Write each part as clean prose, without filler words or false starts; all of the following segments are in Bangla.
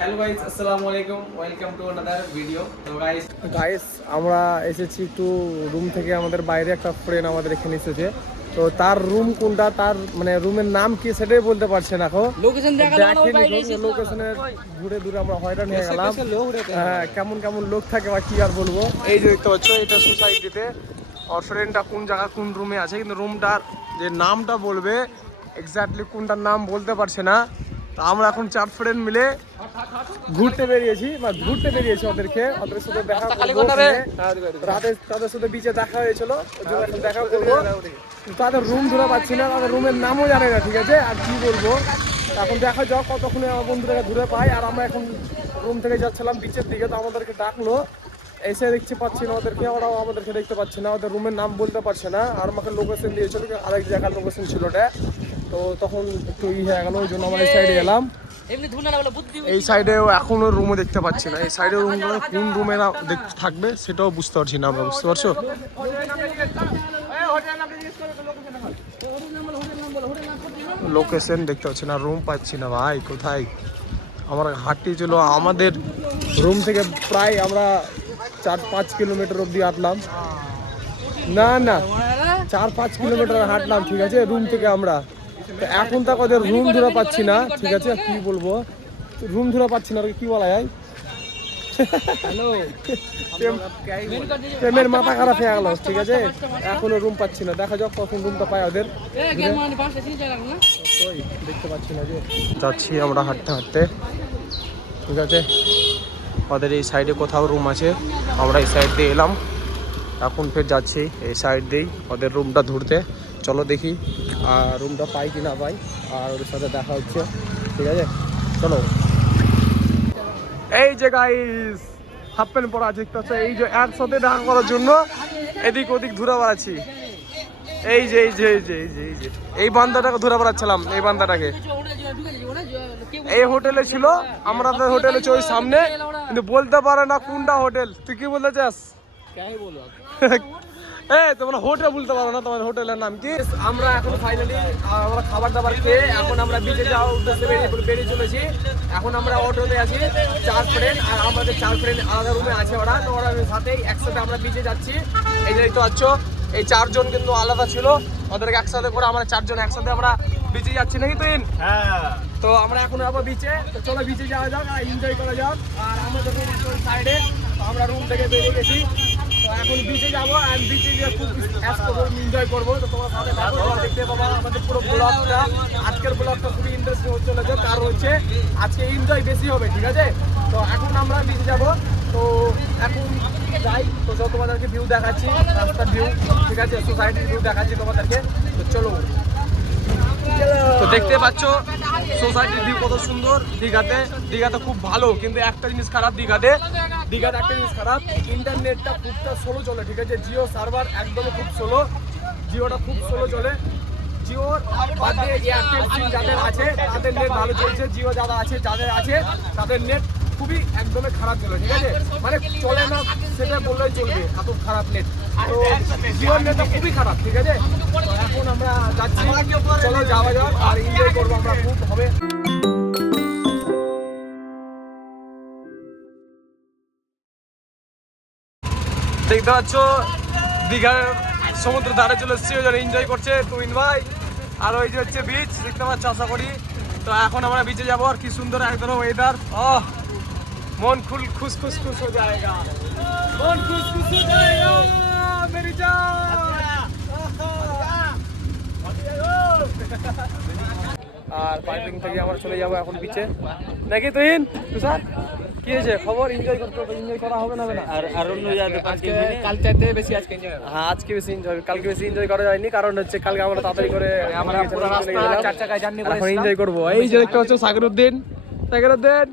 হ্যালো গাইস, আসসালামু আলাইকুম, ওয়েলকাম টু আনাদার ভিডিও। তো গাইস আমরা এসেছি একটু রুম থেকে, আমাদের বাইরে একটা ফ্রেন্ড আমাদের এখানে এসেছে। তো তার রুম কোনটা, তার মানে রুমের নাম কি সেটাই বলতে পারছে না। লোকেশন লোকেশনের ঘুরে ঘুরে আমরা হয়রান হয়ে গেলাম। হ্যাঁ, কেমন কেমন লোক থাকে বা কি আর বলবো। এই যে দেখতে পাচ্ছ, এটা সোসাইটিতে আর ফ্রেন্ডটা কোন জায়গা কোন রুমে আছে, কিন্তু রুমটার যে নামটা বলবে এক্স্যাক্টলি কোনটার নাম বলতে পারছে না। তো আমরা এখন 4 ফ্রেন্ড মিলে ঘুরতে বেরিয়েছি ওদের সাথে দেখা করবো। রাতে তাদের সাথে বিচে দেখা হয়েছিল, এখন দেখা করবো। তাদের রুম ধরে পাচ্ছি না, তাদের রুমের নামও জানে না, ঠিক আছে। আর কি বলবো, এখন দেখা যাক কতক্ষণে আমার বন্ধুরা ঘুরে পাই। আর আমরা এখন রুম থেকে যাচ্ছিলাম বিচের দিকে, তো আমাদেরকে ডাকলো, এসে দেখতে পাচ্ছি না ওদেরকে, ওরাও আমাদেরকে দেখতে পাচ্ছি না, ওদের রুমের নাম বলতে পারছে না। আর আমাকে লোকেশন দিয়েছিল, আরেক জায়গার লোকেশন ছিল ওটা। তো তখন একটু হয়ে গেল, ওই জন্য আমরা এই সাইডে এলাম। এই সাইডেও এখনো রুমও দেখতে পাচ্ছি না। এই সাইডে রুমগুলো কোন রুমে না দেখতে থাকবে সেটাও বুঝতে পারছি না আমরা, বুঝতে পারছো? লোকেশন দেখতে পাচ্ছি না, রুম পাচ্ছি না ভাই, কোথায়? আমার হাঁটি ছিল, আমাদের রুম থেকে প্রায় আমরা 4-5 কিলোমিটার অব্দি হাঁটলাম। না 4-5 কিলোমিটার হাঁটলাম, ঠিক আছে, রুম থেকে আমরা। তো এখন তো ওদের রুম ধরে পাচ্ছি না, ঠিক আছে। কি বলবো, রুম ধরে পাচ্ছি না, কি বলা যায়। প্রেমের মাথা খারাপ হয়ে গেল, ঠিক আছে। এখনো রুম পাচ্ছি না, দেখা যাক কখন রুমটা পাই ওদের। দেখতে পাচ্ছি না যে যাচ্ছি আমরা হাঁটতে হাঁটতে, ঠিক আছে। ওদের এই সাইডে কোথাও রুম আছে, আমরা এই সাইড দিয়ে এলাম, এখন ফের যাচ্ছি এই সাইড দিয়েই ওদের রুমটা ধরতে। চলো দেখি আর রুমটা পাই কি না পাই, আর ওদের সাথে দেখা হচ্ছে, ঠিক আছে, চলো। এই যে গাইস হাফ প্যান্ট পরা আছে, এই যে একসাথে দেখা করার জন্য এদিক ওদিক ঘুরে বেড়াচ্ছি। এই যে এই যে এই যে এই যে এই যে এই বান্দাটাকে ধরে বেড়াচ্ছিলাম, এই বান্দাটাকে। এই হোটেলে ছিল, আমরা তো হোটেলে ওই সামনে, কিন্তু বলতে পারে না কোনটা হোটেল। তুই কি বলতে চাস? তোমরা হোটেল বলতে পারো না, তোমার হোটেলের নাম কি? আমরা এখন ফাইনালি আমরা খাবার দাবার খেয়ে এখন আমরা বিচে যাওয়ার উদ্দেশ্যে বেরিয়ে চলেছি। এখন আমরা অটোতে আছি 4 ফ্রেন্ড, আর আমাদের 4 ফ্রেন্ড আলাদা রুমে আছে ওরা, তো ওরা সাথেই একসাথে আমরা বিচে যাচ্ছি। এই যে দেখতে পাচ্ছ, এই 4 জন কিন্তু আলাদা ছিল, ওদেরকে একসাথে করে আমরা 4 জন একসাথে আমরা বিচে যাচ্ছি, নাকি তুই? হ্যাঁ। তো আমরা এখন আবার বিচে, তো চলো বিচে যাওয়া যাক আর এনজয় করা যাক। আর আমরা যখন সাইডে আমরা রুম থেকে বেরিয়ে গেছি, তো এখন বিচে যাবো, আর বিচে গিয়ে খুব এনজয় করবো। তো তোমার সাথে দেখতে পাবো আমাদের পুরো ব্লগটা। আজকের ব্লগটা খুবই ইন্টারেস্টিং হচ্ছে, কারণ হচ্ছে আজকে এনজয় বেশি হবে, ঠিক আছে। তো এখন আমরা বিচে যাবো, তো এখন যাই। তো তোমাদেরকে ভিউ দেখাচ্ছি, রাস্তার ভিউ, ঠিক আছে, সোসাইটির ভিউ দেখাচ্ছি তোমাদেরকে। তো চলো। তো দেখতে পাচ্ছ সোসাইটির ভিউ কত সুন্দর। দীঘাতে খুব ভালো, কিন্তু একটা জিনিস খারাপ, দীঘাতে একটা জিনিস খারাপ, ইন্টারনেটটা খুবটা স্লো চলে, ঠিক আছে। জিও সার্ভার একদমই খুব স্লো, জিওটা খুব স্লো চলে। জিওর বাদ দিয়ে এয়ারটেল সিম যাদের আছে তাদের নেট ভালো চলছে, জিও যাদের আছে তাদের নেট খুবই একদমই খারাপ চলে, ঠিক আছে, মানে চলে না সেটা বললেই চলবে, এত খারাপ নেট। তো জিওর নেটটা খুবই খারাপ, ঠিক আছে। এখন আমরা যাচ্ছি, চলো যাওয়া যাক আর এনজয় করবো আমরা, খুব হবে। দেখতে পাচ্ছ দীঘার সমুদ্র ধারে চলে এসেছি, ওই জন্য এনজয় করছে তুইন ভাই। আর ওই যে হচ্ছে বিচ, দেখতে পাচ্ছ আশা করি। তো এখন আমরা বিচে যাবো, আর কি সুন্দর একদম ওয়েদার। মন খুশ हो जाएगा, মন খুশ हो जाएगा मेरी जान। আর পার্কিং থেকে আমরা চলে যাবো এখন বিচে, নাকি তুহিন? তুষার কি হয়েছে খবর? এনজয় করা হবে না? আর অন্য কালকে বেশি আজকে এনজয় হবে। হ্যাঁ, আজকে বেশি এনজয়, কালকে বেশি এনজয় করা যায়নি, কারণ হচ্ছে কালকে আমরা তাড়াতাড়ি করে আমরা পুরো রাস্তা 4 চাকায় জার্নি করে এখন এনজয় করব। এই যে দেখতে পাচ্ছ সাগরউদ্দিন,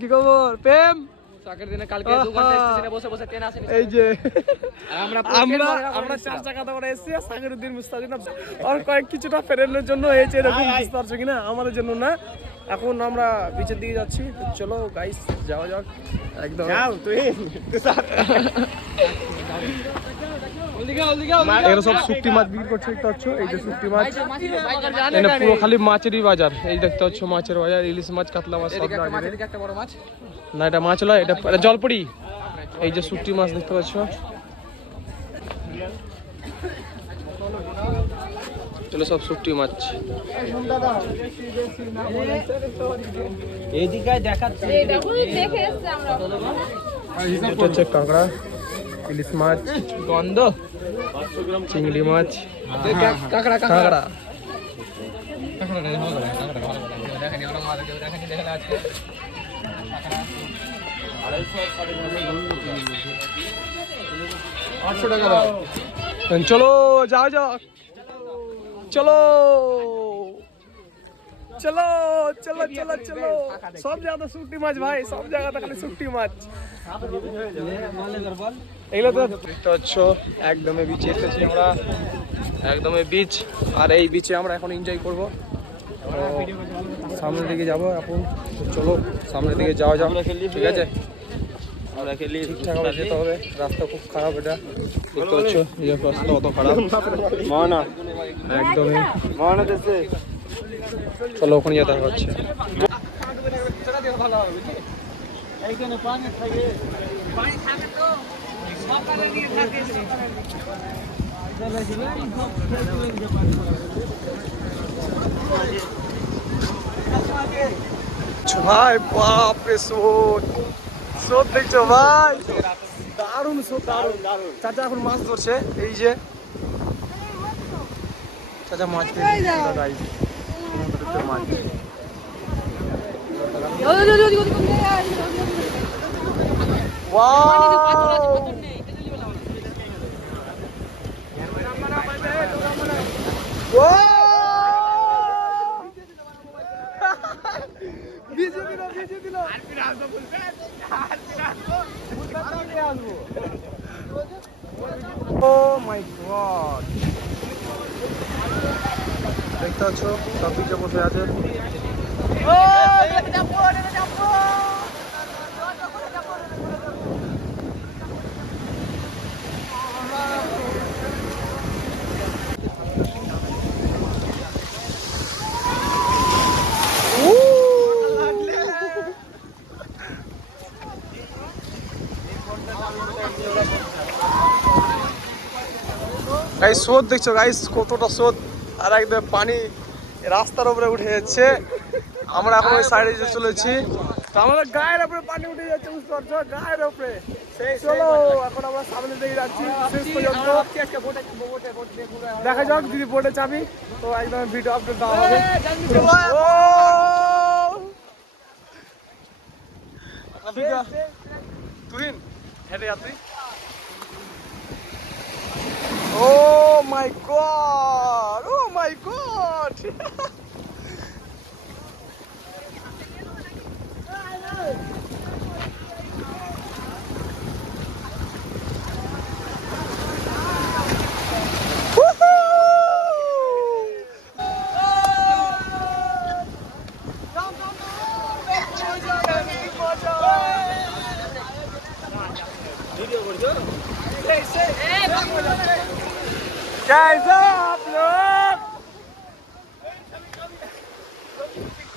কি খবর? প্রেম কালকে 2 ঘন্টা স্টেশনে বসে ট্রেন আসেনি। এই যে আমরা 4 চাকাতে করে এসেছি, সাগরউদ্দিন মুস্তাফিজ আর কয়েক কিছুটা ফ্রেন্ডের জন্য হয়েছে এরকম, বুঝতে পারছো কিনা, আমাদের জন্য না। এখন আমরা বিচের দিকে যাচ্ছি, তো চলো গাইস যাওয়া যাক একদম। এরা সব শুকটি মাছ বিক্রি করছে, দেখতে পাচ্ছ এই যে শুকটি মাছ, এটা পুরো খালি মাছেরই বাজার। এই দেখতে পাচ্ছ মাছের বাজার, ইলিশ মাছ, কাতলা মাছ সব লাগে। না এটা মাছ নয়, এটা জলপরি। এই যে শুকটি মাছ দেখতে পাচ্ছ, চলো সব শুকটি মাছ। এইদিকে দেখাচ্ছে, এটা হচ্ছে কাঁকড়া, ইলিশ মাছ, গন্ধ, চিংড়ি মাছ, কাঁকড়া কাঁকড়া। চলো যাও যাও, চলো চলো চলো চলো চলো, সব জায়গা শুকটি মাছ ভাই, সব জায়গাতে খালি শুকটি মাছ। এগুলো তো দেখতে পাচ্ছ একদমই বিচে এসেছি আমরা, একদমই বিচ। আর এই বিচে আমরা এখন এনজয় করবো, সামনের দিকে যাবো এখন। চলো সামনের দিকে যাওয়া যাক, ঠিক আছে? আমরা খেলি ঠিকঠাক ভাবে যেতে হবে, রাস্তা খুব খারাপ, এটা দেখতে পাচ্ছ, এই যে রাস্তা অত খারাপ একদমই। চলো ওখানে যেতে হচ্ছে। ভাই বাপরে স্রোত, স্রোত দেখছো ভাই, দারুণ স্রোত, দারুণ দারুণ। চাচা এখন মাছ ধরছে, এই যে চাচা মাছ মাছ। Oh my God! দেখতে পাচ্ছ সব বিচে বসে আছে। গাইস স্রোত দেখছো গাইস, কতটা স্রোত, আর একদম পানি রাস্তার উপরে উঠে যাচ্ছে। আমরা এখন ওই সাইডে যে চলেছি, তো আমাদের গায়ের উপরে পানি উঠে যাচ্ছে, বুঝতে পারছো, গায়ের উপরে। চলো এখন আমরা সামনে দিকে যাচ্ছি শেষ পর্যন্ত, দেখা যাক যদি বোটে চাবি তো একদম ভিডিও আপডেট দেওয়া হবে। তুই হেঁটে যাচ্ছি। Oh my God! Oh my God! कैसे आप लोग?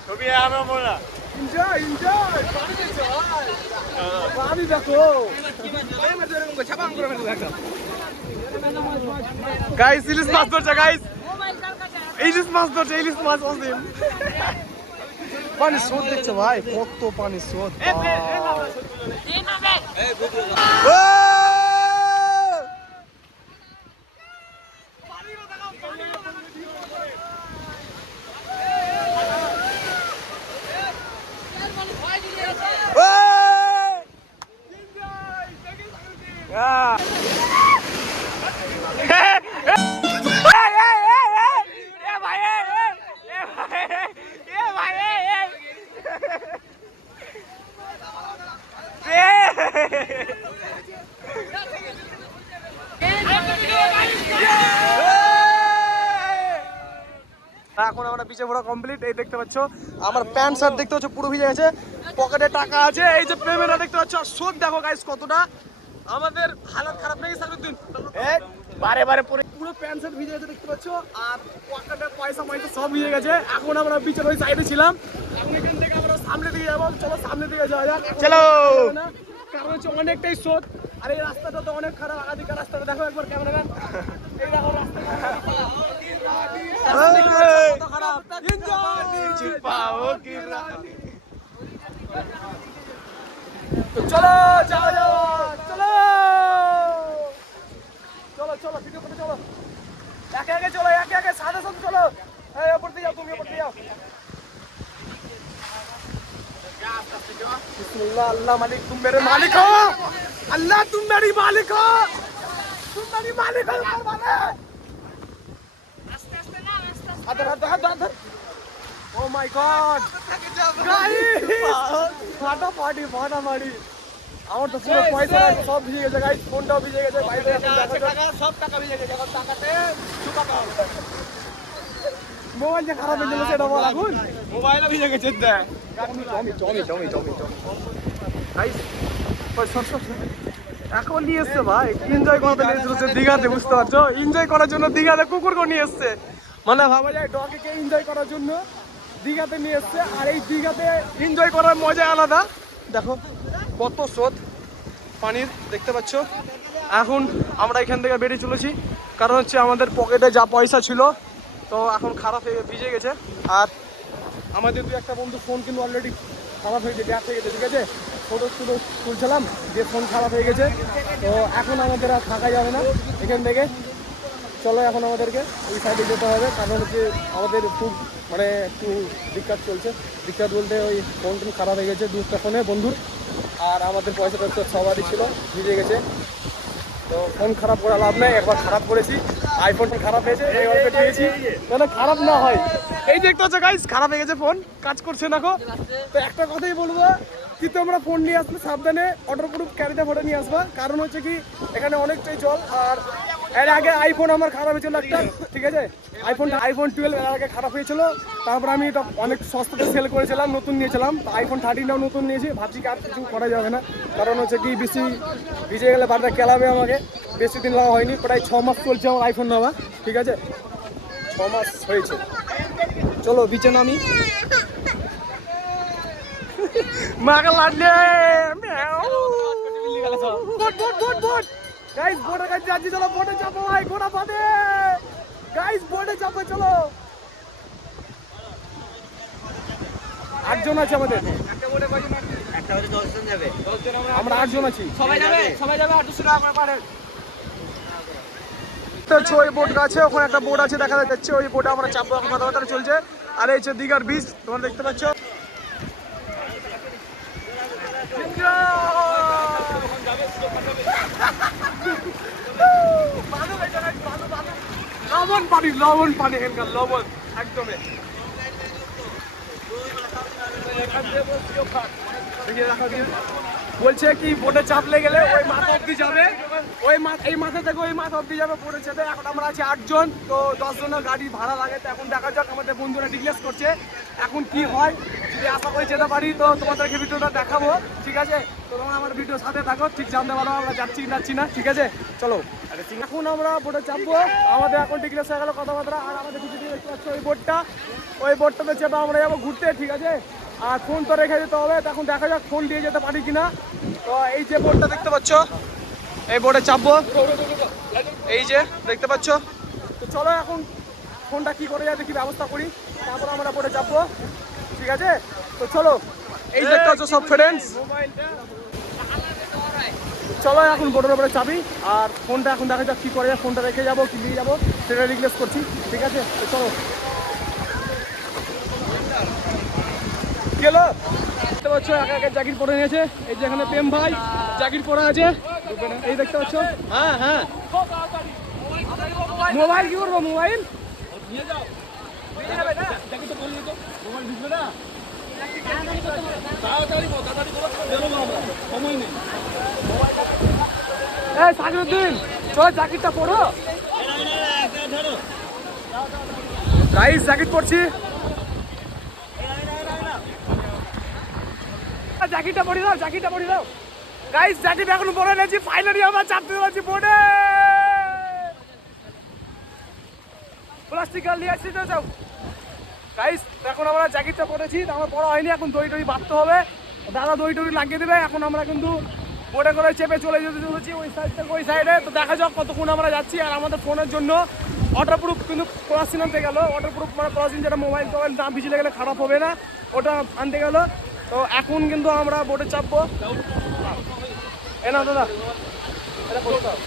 कभी आना बोला। Enjoy, enjoy. पानी देखो। Guys, ilis mas dorcha guys. Ilis mas dorcha, ilis mas osim. পানি স্রোত দেখছো ভাই, কত পানি স্রোত। এখন আমরা বিচে ঘোরা কমপ্লিট। এই দেখতে পাচ্ছ আমার প্যান্ট শার্ট দেখতে পাচ্ছ পুরো ভিজে গেছে, পকেটে টাকা আছে, এই যে পেমেন্টটা দেখতে পাচ্ছ। শোধ দেখো গাইস কতটা আমাদের হালত খারাপ নেই সাকরুদ্দিন, বারে বারে পরে পুরো প্যান্ট শার্ট ভিজে গেছে দেখতে পাচ্ছ, আর পকেটে পয়সা সব ভিজে গেছে। এখন আমরা বিচের ওই সাইডে ছিলাম, এখন এখান থেকে আমরা সামনে দিকে যাবো। চলো সামনে দিকে যাওয়া যাক, চলো। কারণ হচ্ছে অনেকটাই স্রোত, আর এই রাস্তাটা তো অনেক খারাপ। আদিকার রাস্তাটা দেখো একবার ক্যামেরাম্যান, এই দেখো রাস্তা খারাপ। তো চলো যাও যাও, চলো চলো চলো ভিডিও করতে চলো, একে একে চলো, একে একে সাথে সাথে চলো। এই ওপর দিয়ে যাও, তুমি ওপর দিয়ে যাও। बिस्मिल्लाह, अल्लाह मालिक तुम मेरे मालिक हो, अल्लाह तुम मेरी मालिक हो, तुम मेरी मालिक हो ऊपर वाले। Other other other, oh my god guys, Phata party Phata party. আমার তো পুরো পয়সা সব ভিজে গেছে গাইস, ফোনটাও ভিজে গেছে, বাইরে টাকা সব টাকা ভিজে গেছে। এখন টাকাতে সুকা পাও, মোবাইল যে খারাপ হয়ে গেল সেটা বল। এখন মোবাইলও ভিজে গেছে। এখন নিয়ে এসছে ভাই, এনজয় করতে নিয়ে এসছে দীঘাতে, বুঝতে পারছো? এনজয় করার জন্য দীঘাতে কুকুরকে নিয়ে এসছে, মানে ভাবা যায় ডগকে এনজয় করার জন্য দীঘাতে নিয়ে এসছে। আর এই দীঘাতে এনজয় করার মজা আলাদা। দেখো কত স্রোত পানির, দেখতে পাচ্ছ। এখন আমরা এখান থেকে বেরিয়ে চলেছি, কারণ হচ্ছে আমাদের পকেটে যা পয়সা ছিল তো এখন খারাপ হয়ে ভিজে গেছে। আর আমাদের দু একটা বন্ধু ফোন কিন্তু অলরেডি খারাপ হয়ে গেছে, ব্যাগ হয়ে গেছে, ঠিক আছে? ফটো তুলছিলাম যে ফোন খারাপ হয়ে গেছে। তো এখন আমাদের আর থাকা যাবে না এখান থেকে, চলো এখন আমাদেরকে ওই সাইডে যেতে হবে। কারণ হচ্ছে আমাদের খুব মানে একটু দিক্কত চলছে, দিক্কত বলতে ওই ফোন টোন খারাপ হয়ে গেছে দুটা ফোনে বন্ধুর, আর আমাদের পয়সা টয়সা সবারই ছিল ভিজে গেছে। তো ফোন খারাপ করা লাভ নেই, একবার খারাপ করেছি, আইফোন খারাপ হয়েছে, এই অল্প পেয়েছি, মানে খারাপ না হয়। এই দেখতে হচ্ছে গাইস খারাপ হয়ে গেছে ফোন, কাজ করছে না। তো একটা কথাই বলবো কি, তোমরা ফোন নিয়ে আসলে সাবধানে ওয়াটারপ্রুফ ক্যারিতে ভরে নিয়ে আসবা। কারণ হচ্ছে কি এখানে অনেকটাই জল। আর এর আগে আইফোন আমার খারাপ হয়েছিল একটা, ঠিক আছে? আইফোন 12 এর আগে খারাপ হয়েছিল, তারপর আমি এটা অনেক সস্তাতে সেল করেছিলাম, নতুন নিয়েছিলাম। তো আইফোন 13টাও নতুন নিয়েছি, ভাবছি কি আর কিছু করা যাবে না। কারণ হচ্ছে কি বেশি ভিজে গেলে বারটা কেলাবে আমাকে। বেশি দিন নেওয়া হয়নি, প্রায় 6 মাস চলছে আমার আইফোন নেওয়া, ঠিক আছে? 6 মাস হয়েছে। চলো বিচে নামি, মাকে লাডলে গাইস বোটের কাছে যাচ্ছি, চলো বোটে চাপো ভাই, গোটা পাতে গাইস, বোটে চাপো চলো। 8 জন আছে আমাদের, আমরা 8 জন আছি। সবাই যাবে 800 টাকা করে পারে। ওই বোট আছে, ওখানে একটা বোট আছে দেখা যাচ্ছে, ওই বোটে আমরা চাপবো, এখন কথাবার্তা চলছে। আর এই যে দীঘার বীজ তোমরা দেখতে পাচ্ছ। লবণ পানি এখানকার, লবণ একদমই। বলছে কি বোটে চাপলে গেলে ওই মাথা অব্দি যাবে, এই মাথা থেকে ওই মাথা অব্দি যাবে বোটে চেপে। এখন আমরা আছি 8 জন, তো 10 জনের গাড়ি ভাড়া লাগে। তো এখন দেখা যাক, আমাদের বন্ধুরা জিজ্ঞেস করছে এখন কি হয়। যদি আশা করে যেতে পারি তো তোমাদেরকে ভিডিওটা দেখাবো, ঠিক আছে? তো তোমরা আমার ভিডিওর সাথে থাকো, ঠিক জানতে পারো আমরা যাচ্ছি না, ঠিক আছে? চলো এখন আমরা বোটে চাপবো। আমাদের এখন ডিক্লেয়ার হয়ে গেল কথাবার্তা। আর আমাদের কিছু দেখতে পাচ্ছ ওই বোটটাতে চেপে আমরা যাবো ঘুরতে, ঠিক আছে? আর ফোন তো রেখে যেতে হবে, তখন দেখা যাক ফোন দিয়ে যেতে পারি কিনা। তো এই যে বোটটা দেখতে পাচ্ছ, এই বোটে চাপবো, এই যে দেখতে পাচ্ছ। তো চলো এখন ফোনটা কি করে যাবে, কি ব্যবস্থা করি, তারপর আমরা বোটে চাপবো, ঠিক আছে? তো চলো, এই দেখতে পাচ্ছ সব ফ্রেন্ডস, চলো এখন বোটের উপরে চাবি। আর ফোনটা এখন দেখা যাক কি করে, ফোনটা রেখে যাবো কি নিয়ে যাবো সেটা রিকোয়েস্ট করছি, ঠিক আছে? তো চলো গেলো। দেখতে পাচ্ছ একা একা জ্যাকেট পরে নিয়েছে, এই যে এখানে প্রেম ভাই জ্যাকেট পরে আছে, এই দেখতে পাচ্ছ। হ্যাঁ মোবাইল কি করবো, মোবাইল নিয়ে যাও, মোবাইল ভিজবে না, সময় নেই। এই সাগরুদ্দিন চল জ্যাকেটটা পরো। গাইস জ্যাকেট পরছি, জ্যাকেটটা পরি দাও গাইস, জ্যাকেট এখন পরে নিয়েছি, ফাইনালি আমরা চাপতে পারছি বোর্ডে। প্লাস্টিক নিয়ে আসছি তো যাও গাইস, এখন আমরা জ্যাকেটটা পরেছি, আমার পড়া হয়নি, এখন দড়ি টড়ি বাঁধতে হবে, দাদা দড়ি টড়ি লাগিয়ে দেবে। এখন আমরা কিন্তু বোর্ডে করে চেপে চলে যেতে চলেছি ওই সাইড থেকে ওই সাইডে। তো দেখা যাক কতক্ষণ আমরা যাচ্ছি। আর আমাদের ফোনের জন্য ওয়াটারপ্রুফ কিন্তু ক্রসিং আনতে গেল, ওয়াটারপ্রুফ মানে ক্রসিং যেটা মোবাইল টোবাইল না ভিজে গেলে খারাপ হবে না, ওটা আনতে গেল। তো এখন কিন্তু আমরা বোর্ডে চাপবো। এ না দাদা, এটা করতে হবে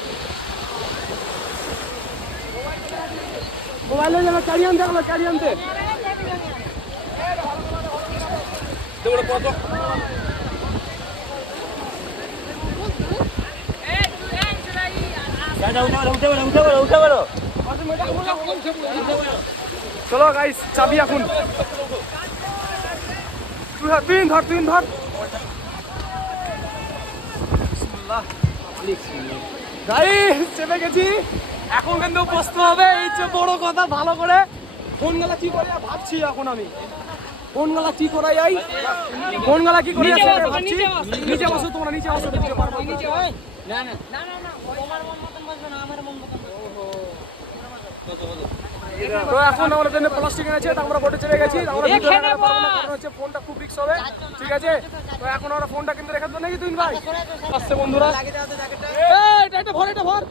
মোবাইলে যেন ক্যারি আনতে গেলো, ক্যারি আনতে চলো গাইস, চাবি এখন তুই ধর গাইস, চেপে গেছি, এখন কিন্তু বসতে হবে। এই যে বড় কথা, ভালো করে ফোন গেলা কি করে ভাবছি এখন আমি, ফোন গেলা কি করা যায়, ফোন গেলা কি করে ভাবছি। নিচে বসো তোমরা, নিচে বসো, নিচে পারবো না। তো এখন আমরা জন্য প্লাস্টিক এনেছে, আমরা বোটে চলে গেছি, আমরা হচ্ছে ফোনটা খুব রিস্ক হবে, ঠিক আছে। তো এখন আমরা ফোনটা কিন্তু রেখে দেবো নাকি তুই ভাই আসছে বন্ধুরা। এটা ভর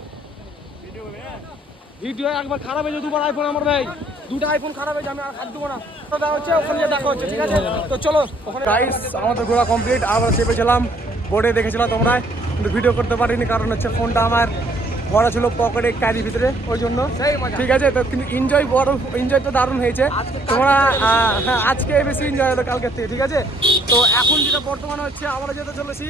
ভিডিও একবার খারাপ হয়েছে, দুবার আইফোন আমার ভাই, দুটো আইফোন খারাপ হয়েছে, আমি আর হাত দেবো না। তো দেখা হচ্ছে ওখানে গিয়ে দেখা হচ্ছে, ঠিক আছে। তো চলো ওখানে গাইস, আমাদের ঘোরা কমপ্লিট। আমরা চেপেছিলাম বোর্ডে, দেখেছিলাম তোমরা, কিন্তু ভিডিও করতে পারিনি, কারণ হচ্ছে ফোনটা আমার বড় ছিল পকেটে ক্যারি ভিতরে, ওই জন্য, ঠিক আছে। তো কিন্তু এনজয় তো দারুণ হয়েছে। তোমরা আজকে বেশি এনজয় হলো কালকের থেকে, ঠিক আছে। তো এখন যেটা বর্তমানে হচ্ছে, আমরা যেতে চলেছি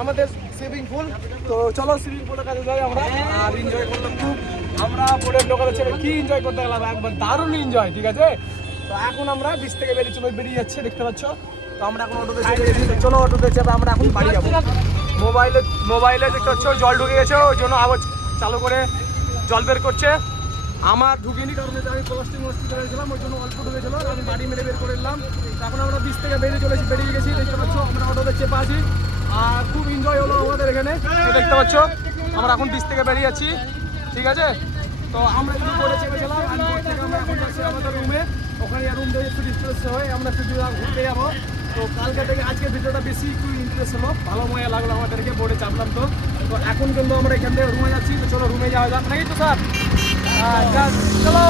আমাদের সুইমিং পুল। তো চলো সুইমিং পুলের কাছে যাই আমরা, আর এনজয় করলাম খুব। আমরা বোর্ডের দোকানে ছেড়ে কি এনজয় করতে গেলাম, একবার দারুণ এনজয়, ঠিক আছে। তো এখন আমরা বিচ থেকে বেরিয়ে যাচ্ছে, দেখতে পাচ্ছ। তো আমরা এখন অটোতে চেপে গেছি, চলো অটোতে চেপে আমরা এখন বাড়ি যাবো। মোবাইলে দেখতে পাচ্ছ জল ঢুকে গেছে, ওই জন্য আবার চালু করে জল বের করছে। আমার ঢুকিনি, কারণ আমি প্লাস্টিক করেছিলাম, ওই জন্য অল্প ঢুকেছিল, আমি বাড়ি মেরে বের করে নিলাম। এখন আমরা বিচ থেকে বেরিয়ে গেছি, দেখতে পাচ্ছ। আমরা অটোতে চেপে আছি, আর খুব এনজয় হলো আমাদের এখানে, দেখতে পাচ্ছ। আমরা এখন বিচ থেকে বেরিয়ে যাচ্ছি, ঠিক আছে। তো আমরা কিন্তু করে চেপেছিলাম, আমরা এখন যাচ্ছি আমাদের রুমে, ওখানে রুম থেকে একটু ডিস্ট্রেস হয়ে আমরা একটু ঘুরতে যাবো। তো কালকে থেকে আজকে ভিডিওটা বেশি একটু ইন্টারেস্ট হলো, ভালো মজা লাগলো আমাদেরকে, বোর্ডে চাপলাম। তো এখন কিন্তু আমরা এখান থেকে রুমে যাচ্ছি, তো চলো রুমে যাওয়া যাক নাকি তো স্যার, চলো।